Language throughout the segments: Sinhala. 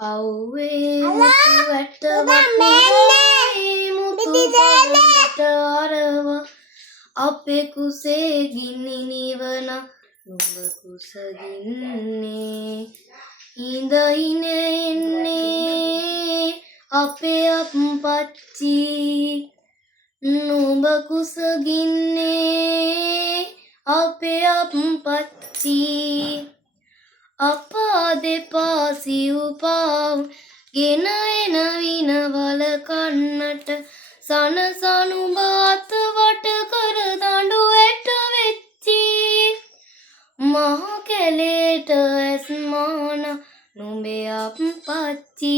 අව්වේ මුතු ඇට වතුරේ මුතු පනමට අරව අපේ කුසේ ගිනි නිවන නුඹ කුසගින්නේ ඉඳහින එන්නේ අපේ අප්පච්චි නුඹ කුසගින්නේ අපේ අප්පච්චි අපා දෙපා සිව්පාව ගෙන එන විනවල කන්නට සනසනු බාත වට කර දඬු ඇට වෙච්චි මහ කැලේට ඇස්මාන නුඹේ අප්පච්චි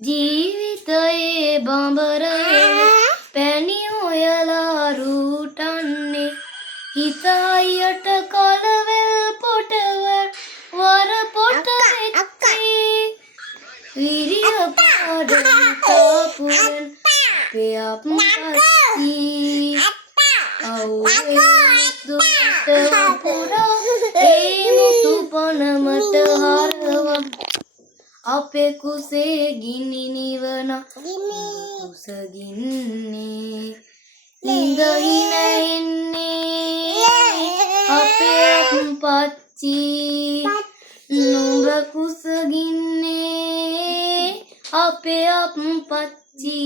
ජීවිතයේ බඹරේ පැණි හොයලා රූටන්නේ හිතයියට කලවැල් පොටව වර පොට වෙච්චි විරිය පාඩම් තාපුවෙන් අපේ අප්පච්චි අව්වේ මුතු ඇට වතුරා ඒ මුතු පනමට හරවා අපේ කුසේ ගිනි නිවන කුසගින්නේ ඉඳහින එන්නේ අපේ අප්පච්චි නුඹ කුසගින්නේ අපේ අප්පච්චි